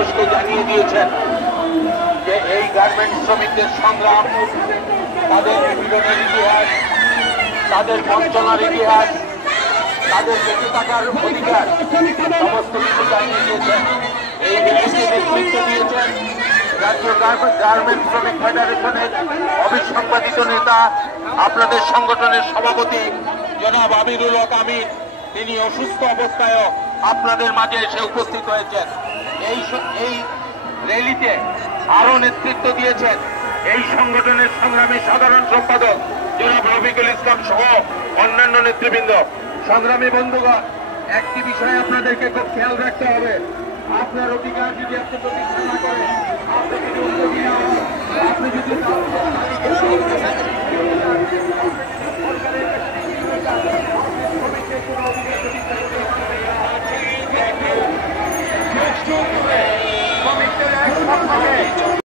মানুষকে জানিয়ে দিয়েছেন যে এই গার্মেন্টস শ্রমিকদের সংগ্রাম, তাদের নিপীড়নের ইতিহাস, তাদের বঞ্চনার ইতিহাস, তাদের বেঁচে থাকার অধিকার সমস্ত কিছু জানিয়ে দিয়েছেন। এই র্যালিতে নেতৃত্ব দিয়েছেন রাজ্য গার্মেন্টস শ্রমিক ফেডারেশনের অবিসংবাদিত নেতা, আপনাদের সংগঠনের সভাপতি জনাব আমিরুল হক আমির। তিনি অসুস্থ অবস্থায়ও আপনাদের মাঝে এসে উপস্থিত হয়েছেন। এই র্যালিতে আরো নেতৃত্ব দিয়েছেন এই সংগঠনের সংগ্রামী সাধারণ সম্পাদক জনাব রফিকুল ইসলাম সহ অন্যান্য নেতৃবৃন্দ। সংগ্রামী বন্ধুগণ, একটি বিষয় আপনাদেরকে খুব খেয়াল রাখতে হবে। আপনার অধিকার যদি আপনি প্রতিষ্ঠা না করেন, আপনি যদি উদ্যোগী না হন, আপনি যদি সরকারের